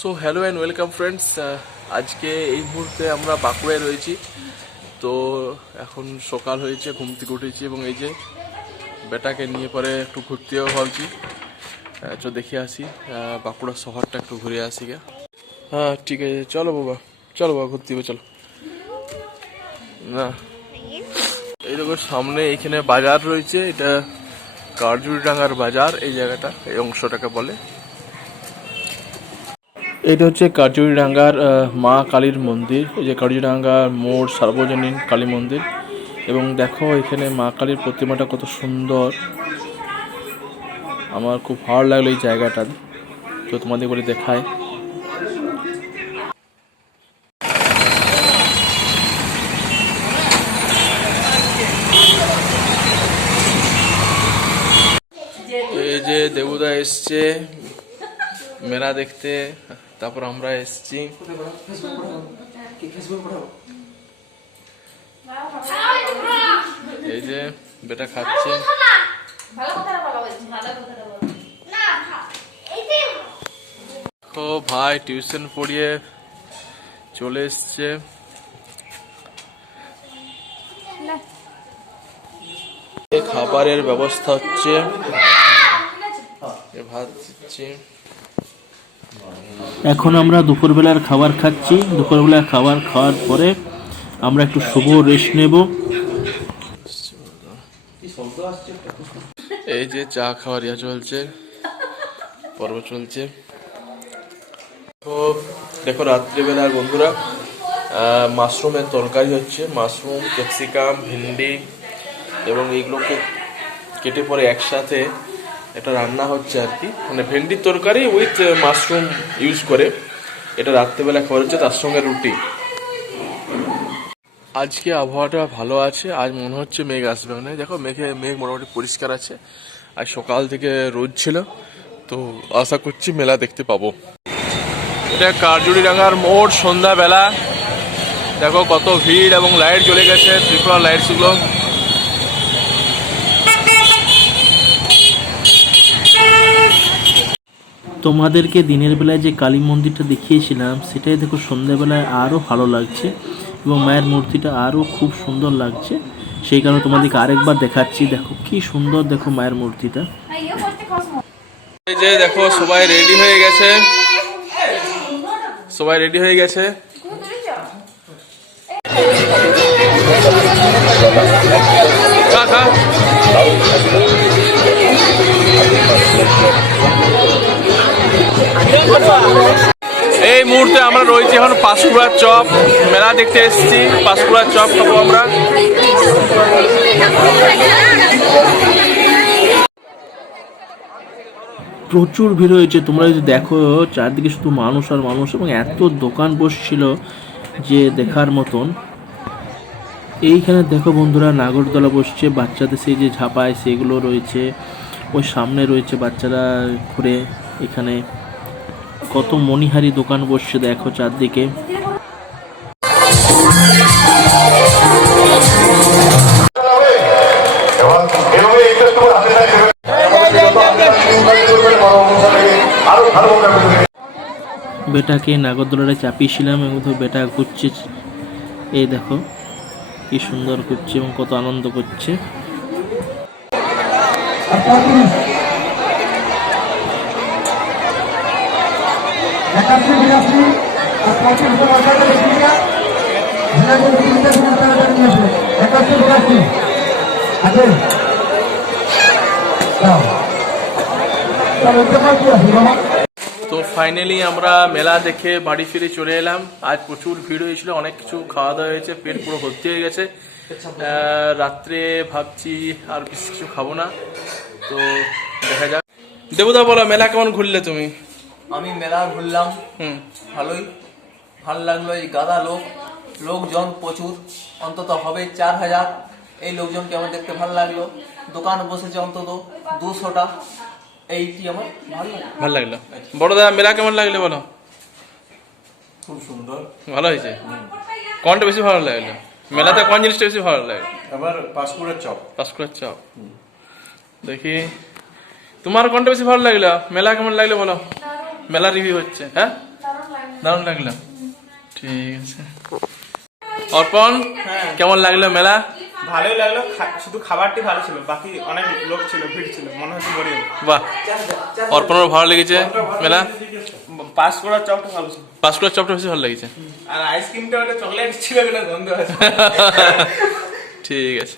So hello and welcome friends. আজকে এই মুহূর্তে আমরা বাঁকুড়ায় রয়েছি। তো এখন সকাল হয়েছে, ঘুম থেকে উঠেছি এবং এই যে বেটাকে নিয়ে পরে একটু ঘুরতেও ভাবছি। চো দেখে আসি বাঁকুড়া শহরটা, একটু ঘুরে আসি গা। হ্যাঁ ঠিক আছে, চলো বাবা, চলো বাবা, ঘুরতে হবে, চলো। না এই দেখো সামনে এখানে বাজার রয়েছে, এটা কারজুরিডাঙ্গার বাজার। এই জায়গাটা, এই অংশটাকে বলে, এটা হচ্ছে কারজুরিডাঙ্গার মা কালীর মন্দির। এই যে কারজুরিডাঙ্গার মোড় সার্বজনীন কালী মন্দির। এবং দেখো এখানে মা কালীর প্রতিমাটা কত সুন্দর, আমার খুব ভালো লাগলো এই জায়গাটা। তো তোমাদের বলে দেখায়। এই যে দেবুদা এসছে মেলা দেখতে, তারপর আমরা এসছি। এই যে বেটা খাচ্ছে। ও ভাই টিউশন পড়িয়ে চলে এসছে। খাবারের ব্যবস্থা হচ্ছে, ভাত দিচ্ছি। এখন আমরা দুপুরবেলার খাবার খাচ্ছি। দুপুরবেলার খাবার খাওয়ার পরে আমরা একটু শুভ রেস্ট নেব। এই যে চা খাওয়ার ইয়া চলছে, পর্ব চলছে। তো দেখো রাত্রিবেলা বন্ধুরা মাশরুমের তরকারি হচ্ছে, মাশরুম, ক্যাপসিকাম, ভেন্ডি এবং এইগুলোকে কেটে পরে একসাথে এটা রান্না হচ্ছে আর কি, মানে ভেন্ডির তরকারি উইথ মাশরুম ইউজ করে এটা রাত্রিবেলা খাওয়া হচ্ছে, তার সঙ্গে রুটি। আজকে আবহাওয়াটা ভালো আছে, আজ মনে হচ্ছে মেঘ আসবে। মানে দেখো মেঘ মোটামুটি পরিষ্কার আছে। আজ সকাল থেকে রোদ ছিল, তো আশা করছি মেলা দেখতে পাবো। এটা কারজুরিডাঙ্গার মোড়, সন্ধ্যাবেলা। দেখো কত ভিড় এবং লাইট জ্বলে গেছে, ত্রিপুরা লাইটসগুলো। তোমাদেরকে দিনের বেলায় যে কালী মন্দিরটা দেখিয়েছিলাম, সেটাই দেখো সন্ধ্যাবেলায় আরও ভালো লাগছে এবং মায়ের মূর্তিটা আরও খুব সুন্দর লাগছে। সেই কারণে তোমাদেরকে আরেকবার দেখাচ্ছি। দেখো কি সুন্দর, দেখো মায়ের মূর্তিটা। এই যে দেখো সবাই রেডি হয়ে গেছে, সবাই রেডি হয়ে গেছে। এই মুহূর্তে আমরা রয়েছি এখন পাঁশকুড়ার চপ, মেলা দেখতে এসেছি। পাঁশকুড়ার চপ খাবো আমরা। প্রচুর ভিড় হয়েছে, তোমরা যদি দেখো চারদিকে শুধু মানুষ আর মানুষ, এবং এত দোকান বসছিল যে দেখার মতন। এইখানে দেখো বন্ধুরা নাগরদোলা বসছে, বাচ্চাদের সেই যে ঝাঁপায় সেগুলো রয়েছে। ওই সামনে রয়েছে বাচ্চারা ঘুরে। এখানে কত মণিহারি দোকান বসছে দেখো চারদিকে। বেটাকে নাগরদোলাটা চাপিয়েছিলাম এবং বেটা ঘুরছে। এই দেখো কি সুন্দর করছে এবং কত আনন্দ করছে। তো ফাইনালি আমরা মেলা দেখে বাড়ি ফিরে চলে এলাম। আজ প্রচুর ভিড় হয়েছিল, অনেক কিছু খাওয়া দাওয়া হয়েছে, পেট পুরো ভর্তি হয়ে গেছে। রাত্রে ভাবছি আর বেশি কিছু খাবো না, তো দেখা যাক। দেবুদা বলো, মেলা কেমন ঘুরলে তুমি? আমি মেলা ঘুরলাম, ভালোই ভালো লাগলো। এই গাদা লোকজন প্রচুর, অন্তত হবে 4000। এই লোকজনকে আমার দেখতে ভালো লাগলো। দোকান বসেছে অন্তত 200টা। এইটি আমার ভালো লাগলো। বড়দা মেলা কেমন লাগলো বলো? খুব সুন্দর, ভালো হয়েছে। কোনটা বেশি ভালো লাগলো মেলাতে? কোন জিনিসটা বেশি ভালো লাগলো? আবার পাঁশকুড়ার চপ। পাঁশকুড়ার চপ। দেখি তোমার কোনটা বেশি ভালো লাগলো? মেলা কেমন লাগলো বলো? মেলা রিভিউ হচ্ছে। হ্যাঁ দারুণ লাগলো, ঠিক আছে। অর্পণ, কেমন লাগলো মেলা? ভালোই লাগলো, শুধু খাবারটি ভালো ছিল, বাকি অনেক লোক ছিল, ভিড় ছিল, মনে হচ্ছে মরে যাবে। বাহ, অর্পণের ভালো লেগেছে মেলা? পাস করার চপটা ভালো ছিল, পাঁচকুড়ার চপটা বেশি ভালো লেগেছে। আর আইসক্রিমটা ওটা চকলেট ছিল কিনা গন্ধ আছে। ঠিক আছে।